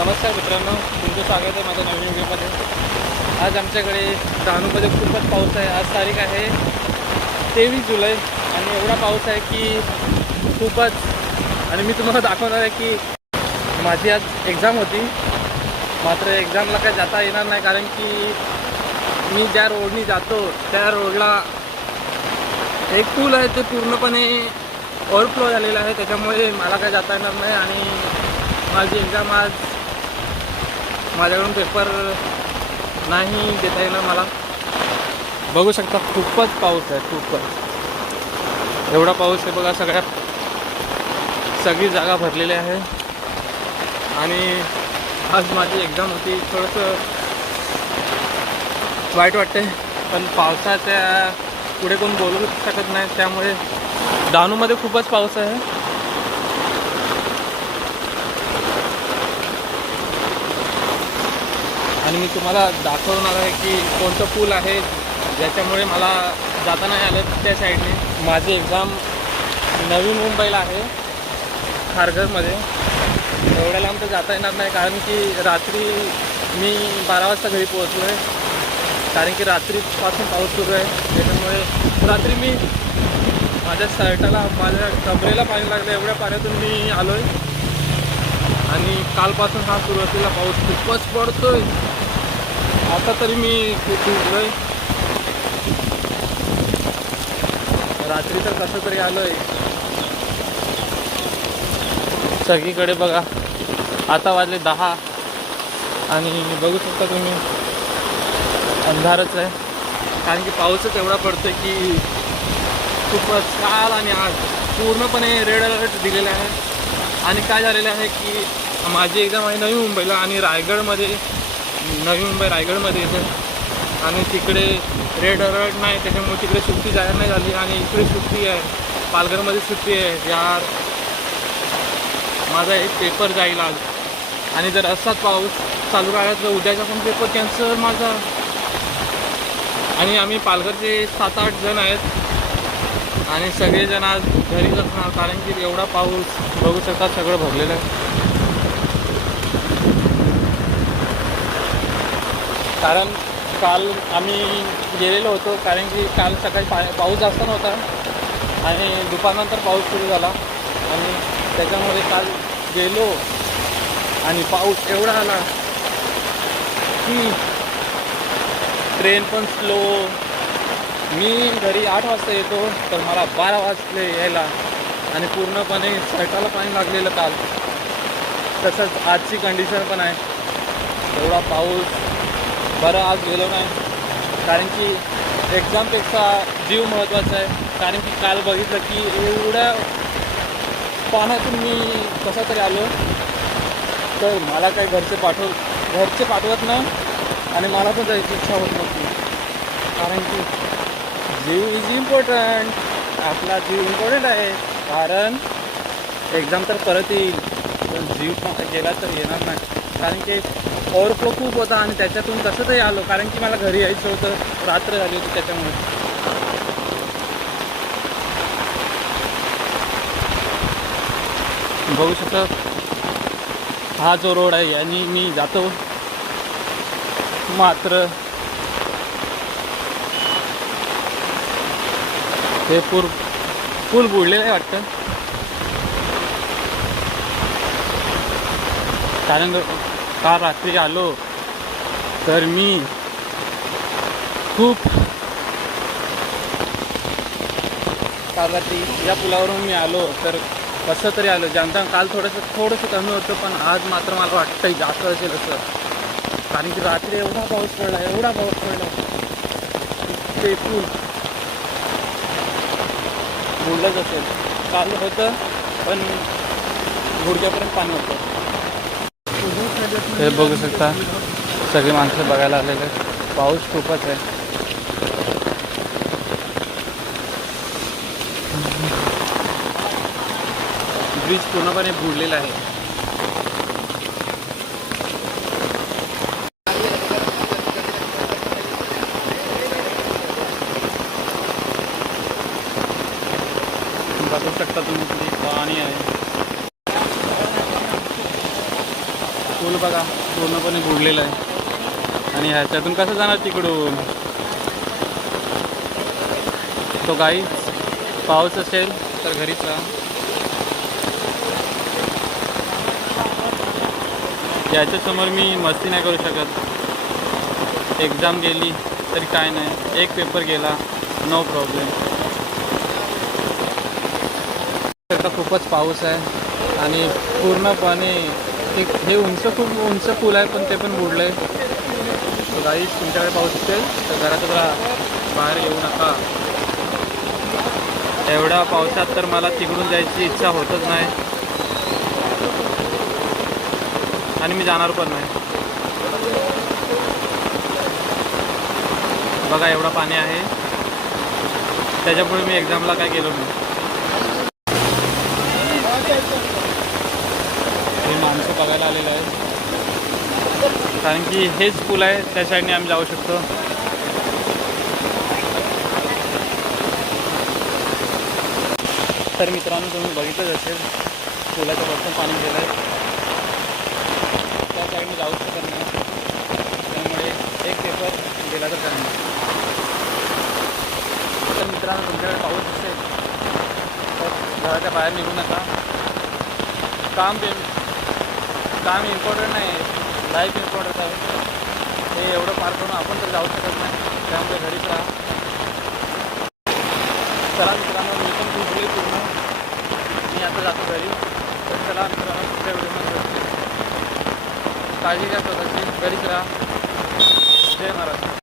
नमस्कार मित्रांनो, तुमचं स्वागत आहे माझ्या नवीन व्हिडिओमध्ये. आज आमच्याकडे डहाणूमध्ये खूपच पाऊस आहे. आज तारीख आहे 23 जुलै आणि एवढा पाऊस आहे की खूपच. आणि मी तुम्हाला दाखवणार आहे की माझी आज एक्झाम होती, मात्र एक्झामला काय जाता येणार नाही कारण की मी ज्या रोडनी जातो त्या रोडला एक पूल आहे, ते पूर्णपणे ओव्हरफ्लो झालेलं आहे. त्याच्यामुळे मला काय जाता येणार नाही आणि माझी एक्झाम आज माझ्याकडून पेपर नाही देता येणार मला. बघू शकता खूपच पाऊस आहे, खूपच एवढा पाऊस आहे बघा. सगळी जागा भरलेली आहे आणि आज माझी एक्झाम होती. थोडंसं वाईट वाटते, पण पावसाच्या पुढे कोण बोलू शकत नाही. त्यामुळे डहाणूमध्ये खूपच पाऊस आहे. आणि मी तुम्हाला दाखवणार आहे की कोणतं पूल आहे ज्याच्यामुळे मला जाता नाही आलं त्या साईडने. माझी एक्झाम नवी मुंबईला आहे, खारघरमध्ये. एवढ्या लांब तर जाता येणार नाही कारण की रात्री मी 12 वाजता घरी पोहोचलो आहे, कारण की रात्रीपासून पाऊस सुरू आहे. त्याच्यामुळे रात्री मी माझ्या शर्टाला, माझ्या कपड्याला पाणी लागलं. एवढ्या पाण्यातून मी आलो आहे आणि कालपासून हा सुरू असलेला पाऊस खूपच पडतो आहे. आता तरी मी खूप भिजलो आहे. रात्री तर कसं तरी आलो आहे. सगळीकडे बघा, आता वाजले 10 आणि बघू शकता तुम्ही अंधारच आहे कारण की पाऊसच एवढा पडतो आहे की खूपच. काल आणि आज पूर्णपणे रेड अलर्ट दिलेला आहे. आणि काय झालेलं आहे की माझी एक्झाम आहे नवी मुंबईला आणि नवी मुंबई रायगडमध्ये येतं आणि तिकडे रेड अलर्ट नाही, त्याच्यामुळे तिकडे सुट्टी जाहीर नाही झाली आणि इकडे सुट्टी आहे. पालघरमध्ये सुट्टी आहे. यार, माझा एक पेपर जाईल आज आणि जर असाच पाऊस चालू राहिला तर उद्याचा पण पेपर कॅन्सल माझा. आणि आम्ही पालघरचे 7-8 जण आहेत आणि सगळेजण आज घरीच असणार कारण की एवढा पाऊस. बघू शकता सगळं भरलेलं आहे. कारण काल आम्ही गेलेलो होतो कारण की काल सकाळी पाऊस जास्त नव्हता आणि दुपारनंतर पाऊस सुरू झाला आणि त्याच्यामुळे काल गेलो आणि पाऊस एवढा आला की ट्रेन पण स्लो. मी घरी 8 वाजता येतो तर मला 12 वाजले यायला आणि पूर्णपणे शर्टाला पाणी लागलेलं काल. तसंच आजची कंडिशन पण आहे. एवढा पाऊस. बरं आज गेलो नाही कारण की एक्झामपेक्षा जीव महत्त्वाचा आहे. कारण की काल बघितलं की एवढ्या पाण्यातून मी कसा तरी आलो तर मला काही घरचे पाठवत नाही आणि मला पण जायची इच्छा होत नव्हती कारण की जीव इज इम्पॉर्टंट. आपला जीव इम्पॉर्टंट आहे कारण एक्झाम तर परत येईल पण जीव गेला तर येणार नाही. कारण की ओव्हरफ्लो खूप होता आणि त्याच्यातून कसं तरी आलो कारण की मला घरी यायचं होतं. रात्र झाली होती त्याच्यामुळे. बघू शकता हा जो रोड आहे याने मी जातो, मात्र ते पूल बुडलेलं आहे वाटतं. कारण काल रात्री आलो तर मी काल रात्री या पुलावरून मी आलो तर कसं तरी आलो. ज्यांचा काल थोडंसं कमी होतं पण आज मात्र मला वाटतं जास्त असेल असं. कारण की रात्री एवढा पाऊस पडला ते पूल बुडलंच असेल. काल होतं पण गुडघ्यापर्यंत पाणी होतं. हे बघू शकता सगळी माणसं बघायला आलेले. पाऊस खूपच आहे. ब्रिज पूर्णपणे बुडलेला आहे. बघू शकता तुम्ही किती पाणी आहे. पूल बघा पूर्णपणे बुडलेला आहे आणि ह्याच्यातून कसं जाणार तिकडून. तो गाईज पाऊस असेल तर घरीच राहा. याच्यासमोर मी मस्ती नाही करू शकत. एक्झाम गेली तरी काय नाही, एक पेपर गेला नो प्रॉब्लेम. तर खूपच पाऊस आहे आणि पूर्णपणे हे खूप उंच पूल आहे पण ते पण बुडलं आहे. तर गाईस तुमच्याकडे पाऊस असेल तर घरातच राहा, बाहेर येऊ नका. एवढ्या पावसात तर मला तिकडून जायची इच्छा होतच नाही आणि मी जाणार पण नाही. बघा एवढा पाणी आहे, त्याच्यापुढे मी एक्झामला काय गेलो नाही. हे माणसं बघायला आलेलं आहे कारण की हेच पूल आहे, त्या साईडने आम्ही जाऊ शकतो. तर मित्रांनो तुम्ही बघितलंच असेल पुलाच्या वरतून पाणी गेलं आहे, त्या साईडने जाऊ शकत नाही. त्यामुळे एक पेपर गेला तर काय नाही. तर मित्रांनो तुमच्याकडे पाऊस असेल तर घराच्या बाहेर निघू नका. काम इम्पॉर्टंट नाही, लाईफ इम्पॉर्टंट आहे. हे एवढं पार करून आपण तर जाऊ शकत नाही, त्यामुळे घरीच राहा. चला मित्रांनो मी पण भिजले पूर्ण, मी आता जातो घरी. तर चला मित्रांनो पुढच्या व्हिडिओमध्ये काळजी घ्या स्वतःची, घरीच राहा. जय महाराज.